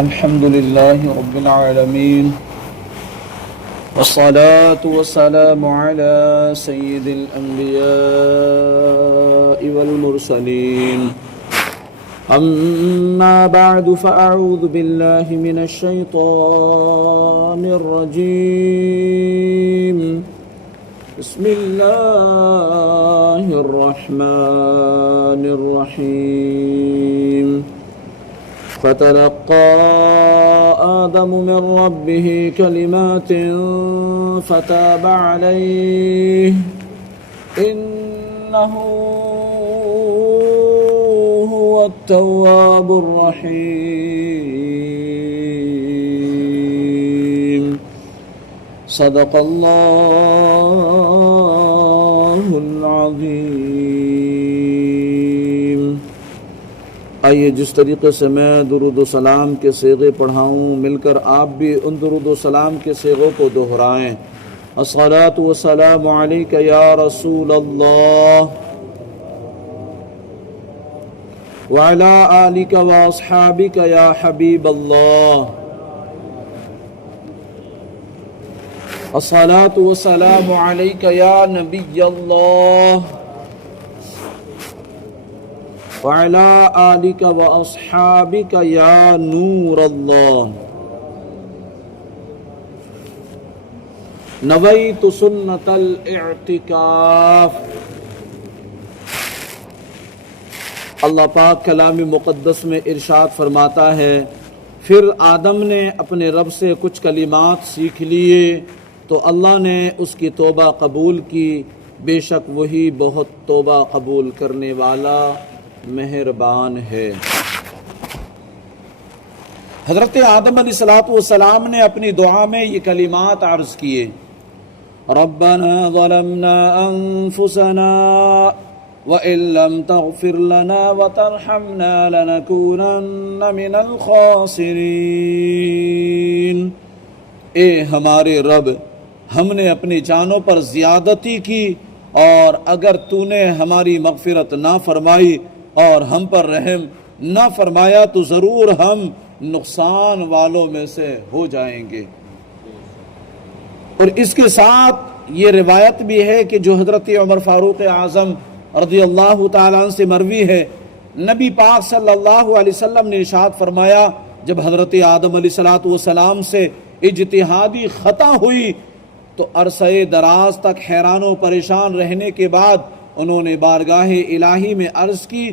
الحمد لله رب العالمين والصلاة والسلام على سيد الأنبياء والمرسلين أما بعد فأعوذ بالله من الشيطان الرجيم بسم الله الرحمن الرحيم فتلقى آدم من ربه كلمات فتاب عليه إنه هو التواب الرحيم صدق الله العظيم. آئیے جس طریقے سے میں درود و سلام کے صیغے پڑھاؤں مل کر آپ بھی ان درود و سلام کے صیغوں کو دہرائیں. الصلاۃ والسلام علیک یا رسول اللہ وعلی آلک واصحابک یا حبیب اللہ. الصلاۃ والسلام علیک یا نبی اللہ وعلی آلک واصحابک یا نور اللہ. نویت سنت الاعتکاف. اللہ پاک کلام مقدس میں ارشاد فرماتا ہے پھر آدم نے اپنے رب سے کچھ کلمات سیکھ لیے تو اللہ نے اس کی توبہ قبول کی. بے شک وہی بہت توبہ قبول کرنے والا مہربان ہے. حضرت آدم علیہ السلام نے اپنی دعا میں یہ کلمات عرض کیے. ربنا ظلمنا انفسنا وَإِن لَّمْ تَغْفِرْ لَنَا وَتَرْحَمْنَا لَنَكُونَنَّ مِنَ الْخَاسِرِينَ. اے ہمارے رب، ہم نے اپنی جانوں پر زیادتی کی اور اگر تو نے ہماری مغفرت نہ فرمائی اور ہم پر رحم نہ فرمایا تو ضرور ہم نقصان والوں میں سے ہو جائیں گے. اور اس کے ساتھ یہ روایت بھی ہے کہ جو حضرت عمر فاروق اعظم رضی اللہ تعالیٰ عنہ سے مروی ہے، نبی پاک صلی اللہ علیہ وسلم نے ارشاد فرمایا جب حضرت آدم علیہ السلام سے اجتہادی خطا ہوئی تو عرصہ دراز تک حیران و پریشان رہنے کے بعد انہوں نے بارگاہ الہی میں عرض کی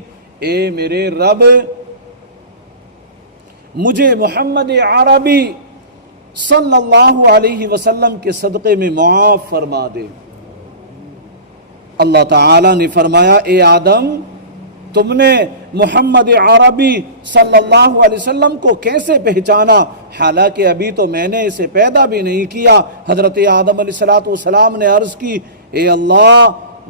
اے میرے رب مجھے محمد عربی صلی اللہ علیہ وسلم کے صدقے میں معاف فرما دے. اللہ تعالیٰ نے فرمایا اے آدم تم نے محمد عربی صلی اللہ علیہ وسلم کو کیسے پہچانا حالانکہ ابھی تو میں نے اسے پیدا بھی نہیں کیا. حضرت آدم علیہ السلام نے عرض کی اے اللہ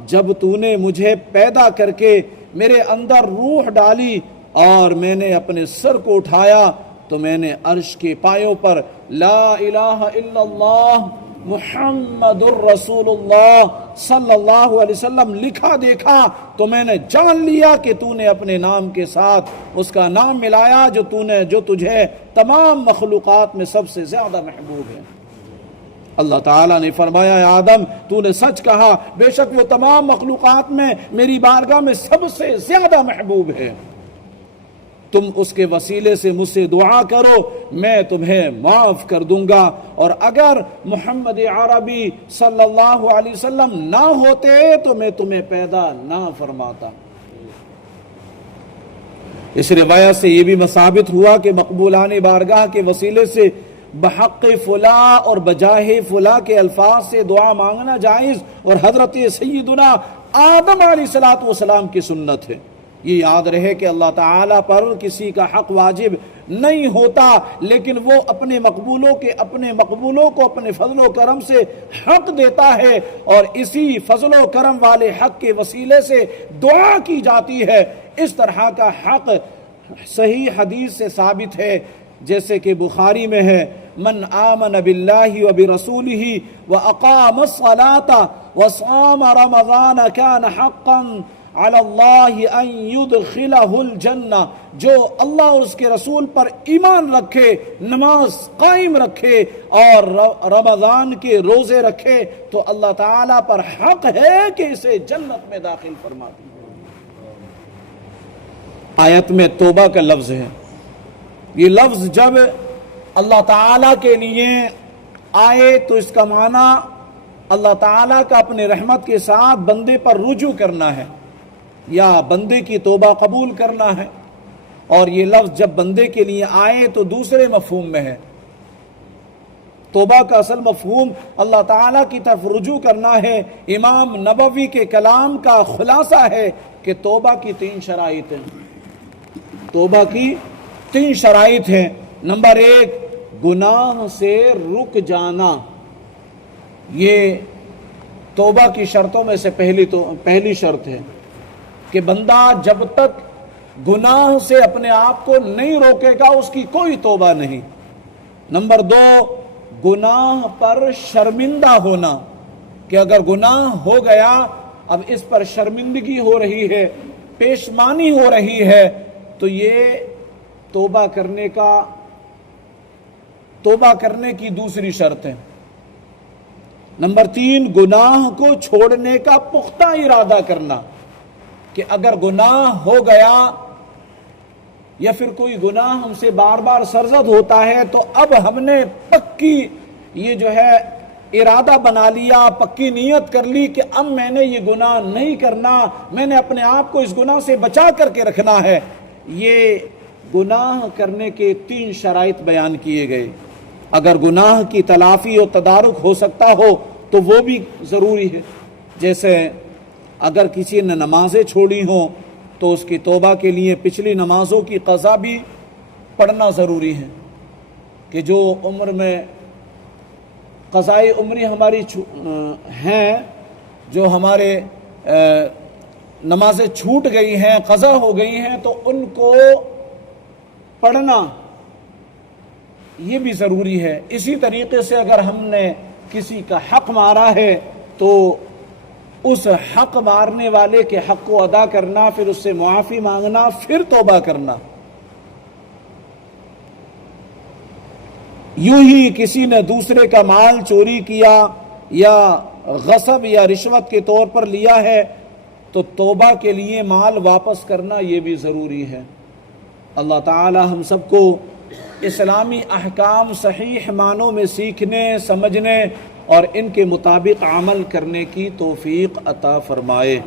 جب تو نے مجھے پیدا کر کے میرے اندر روح ڈالی اور میں نے اپنے سر کو اٹھایا تو میں نے عرش کے پایوں پر لا الہ الا اللہ محمد الرسول اللہ صلی اللہ علیہ وسلم لکھا دیکھا تو میں نے جان لیا کہ تو نے اپنے نام کے ساتھ اس کا نام ملایا جو تجھے تمام مخلوقات میں سب سے زیادہ محبوب ہے. اللہ تعالیٰ نے فرمایا اے آدم تو نے سچ کہا بے شک وہ تمام مخلوقات میں میری بارگاہ میں سب سے زیادہ محبوب ہے. تم اس کے وسیلے سے مجھ سے دعا کرو میں تمہیں معاف کر دوں گا. اور اگر محمد عربی صلی اللہ علیہ وسلم نہ ہوتے تو میں تمہیں پیدا نہ فرماتا. اس روایت سے یہ بھی ثابت ہوا کہ مقبولان بارگاہ کے وسیلے سے بحق فلاں اور بجاہ فلاں کے الفاظ سے دعا مانگنا جائز اور حضرت سیدنا آدم علیہ السلام کی سنت ہے. یہ یاد رہے کہ اللہ تعالیٰ پر کسی کا حق واجب نہیں ہوتا لیکن وہ اپنے مقبولوں کو اپنے فضل و کرم سے حق دیتا ہے اور اسی فضل و کرم والے حق کے وسیلے سے دعا کی جاتی ہے. اس طرح کا حق صحیح حدیث سے ثابت ہے جیسے کہ بخاری میں ہے من آمن باللہ وبرسولہ واقام الصلاة وصام رمضان كان حقا علی اللہ ان یدخلہ الجنہ، جو اللہ اور اس کے رسول پر ایمان رکھے، نماز قائم رکھے اور رمضان کے روزے رکھے تو اللہ تعالیٰ پر حق ہے کہ اسے جنت میں داخل فرما دے۔ آیت میں توبہ کا لفظ ہے۔ یہ لفظ جب اللہ تعالیٰ کے لیے آئے تو اس کا معنی اللہ تعالیٰ کا اپنے رحمت کے ساتھ بندے پر رجوع کرنا ہے یا بندے کی توبہ قبول کرنا ہے، اور یہ لفظ جب بندے کے لیے آئے تو دوسرے مفہوم میں ہے۔ توبہ کا اصل مفہوم اللہ تعالیٰ کی طرف رجوع کرنا ہے۔ امام نبوی کے کلام کا خلاصہ ہے کہ توبہ کی 3 شرائط ہیں۔ توبہ کی 3 شرائط ہیں۔ نمبر 1، گناہ سے رک جانا۔ یہ توبہ کی شرطوں میں سے پہلی شرط ہے کہ بندہ جب تک گناہ سے اپنے آپ کو نہیں روکے گا اس کی کوئی توبہ نہیں۔ نمبر 2، گناہ پر شرمندہ ہونا، کہ اگر گناہ ہو گیا اب اس پر شرمندگی ہو رہی ہے، پیشمانی ہو رہی ہے، تو یہ توبہ کرنے کی دوسری شرط ہے۔ نمبر 3، گناہ کو چھوڑنے کا پختہ ارادہ کرنا، کہ اگر گناہ ہو گیا یا پھر کوئی گناہ ہم سے بار بار سرزد ہوتا ہے تو اب ہم نے پکی یہ جو ہے ارادہ بنا لیا، پکی نیت کر لی کہ اب میں نے یہ گناہ نہیں کرنا، میں نے اپنے آپ کو اس گناہ سے بچا کر کے رکھنا ہے۔ یہ گناہ کرنے کے 3 شرائط بیان کیے گئے۔ اگر گناہ کی تلافی و تدارک ہو سکتا ہو تو وہ بھی ضروری ہے، جیسے اگر کسی نے نمازیں چھوڑی ہوں تو اس کی توبہ کے لیے پچھلی نمازوں کی قضا بھی پڑھنا ضروری ہے، کہ جو عمر میں قضائے عمری ہماری ہیں، جو ہمارے نمازیں چھوٹ گئی ہیں، قضا ہو گئی ہیں، تو ان کو پڑھنا یہ بھی ضروری ہے۔ اسی طریقے سے اگر ہم نے کسی کا حق مارا ہے تو اس حق مارنے والے کے حق کو ادا کرنا، پھر اس سے معافی مانگنا، پھر توبہ کرنا۔ یوں ہی کسی نے دوسرے کا مال چوری کیا یا غصب یا رشوت کے طور پر لیا ہے تو توبہ کے لیے مال واپس کرنا یہ بھی ضروری ہے۔ اللہ تعالی ہم سب کو اسلامی احکام صحیح معنوں میں سیکھنے، سمجھنے اور ان کے مطابق عمل کرنے کی توفیق عطا فرمائے۔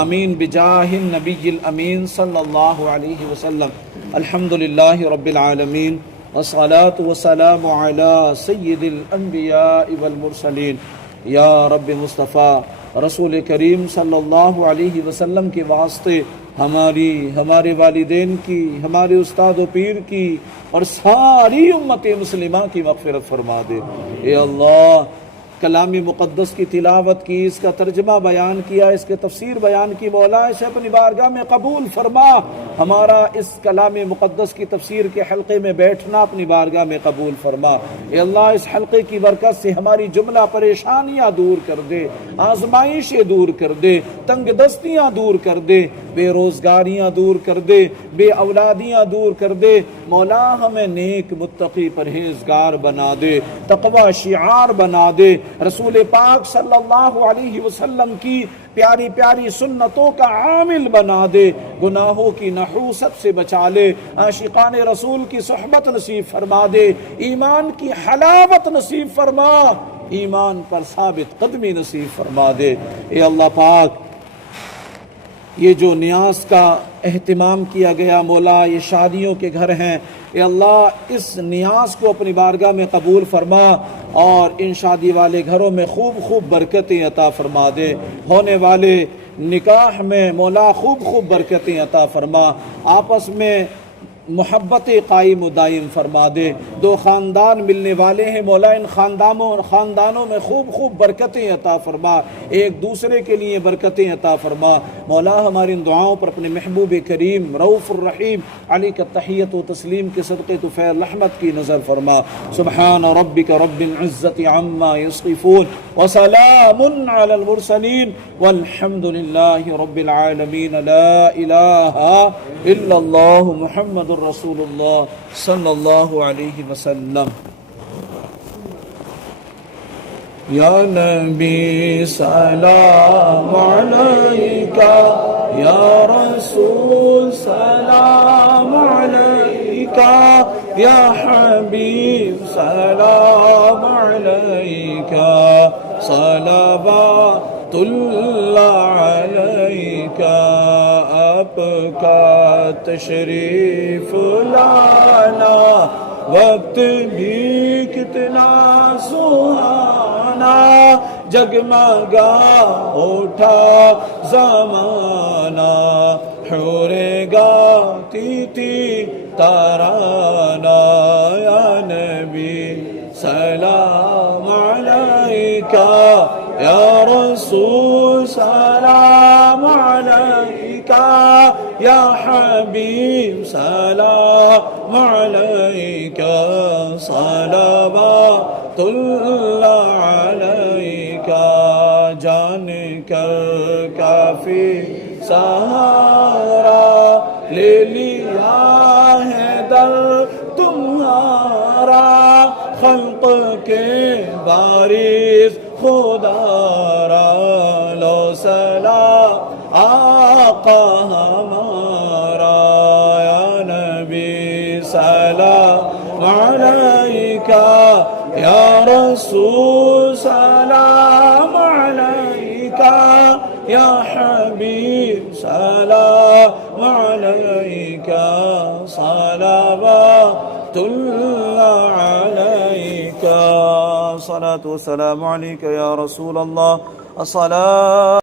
آمین بجاہ النبی الامین صلی اللہ علیہ وسلم۔ الحمدللہ رب العالمین والصلاة والسلام علی سید الانبیاء والمرسلین۔ یا رب مصطفیٰ رسول کریم صلی اللہ علیہ وسلم کے واسطے ہمارے والدین کی، ہمارے استاد و پیر کی اور ساری امت مسلمہ کی مغفرت فرما دے۔ اے اللہ، کلام مقدس کی تلاوت کی، اس کا ترجمہ بیان کیا، اس کے تفسیر بیان کی، مولا اسے اپنی بارگاہ میں قبول فرما۔ ہمارا اس کلام مقدس کی تفسیر کے حلقے میں بیٹھنا اپنی بارگاہ میں قبول فرما۔ اے اللہ، اس حلقے کی برکت سے ہماری جملہ پریشانیاں دور کر دے، آزمائشیں دور کر دے، تنگ دستیاں دور کر دے، بے روزگاریاں دور کر دے، بے اولادیاں دور کر دے۔ مولا ہمیں نیک متقی پرہیزگار بنا دے، تقوی شعار بنا دے، رسول پاک صلی اللہ علیہ وسلم کی پیاری پیاری سنتوں کا عامل بنا دے، گناہوں کی نحوست سے بچا لے، عاشقان رسول کی صحبت نصیب فرما دے، ایمان کی حلاوت نصیب فرما، ایمان پر ثابت قدمی نصیب فرما دے۔ اے اللہ پاک، یہ جو نیاز کا اہتمام کیا گیا مولا، یہ شادیوں کے گھر ہیں، اے اللہ اس نیاز کو اپنی بارگاہ میں قبول فرما اور ان شادی والے گھروں میں خوب خوب برکتیں عطا فرما دے، ہونے والے نکاح میں مولا خوب خوب برکتیں عطا فرما، آپس میں محبت قائم و دائم فرما دے. دو خاندان ملنے والے ہیں مولا، ان خاندانوں میں خوب خوب برکتیں عطا فرما، ایک دوسرے کے لیے برکتیں عطا فرما مولا. ہماری ان دعاؤں پر اپنے محبوب کریم رؤوف الرحیم علی کا تحیت و تسلیم کے صدقے تو فیض رحمت کی نظر فرما. سبحان ربک رب العزت عما یصفون وسلام علی المرسلین والحمد للہ رب العالمین. لا الہ الا اللہ محمد رسول اللہ صلی اللہ علیہ وسلم. یا نبی سلام علیکہ، یا رسول سلام علیکہ، یا حبیب سلام علیکہ، صلوات اللہ علیکہ. آپ کا تشریف لانا وقت بھی کتنا سہانا، جگمگا اٹھا زمانہ، حوریں گاتی تھی ترانہ. یا نبی سلام علیکہ، یا رسول سلام علیکہ، یا حبیب سلام علیکہ، صلوات اللہ علیکہ. جان کر کافی سہارا لے لیا ہے در تمہارا، خلق کے وارث خدا را لو سلام آقا ہمارا. یا نبی سلام علیکہ، یا رسول سلام علیکہ، یا حبیب سلام علیکہ، صلوات اللہ علیکہ. الصلاة والسلام علیکہ یا رسول اللہ. الصلاة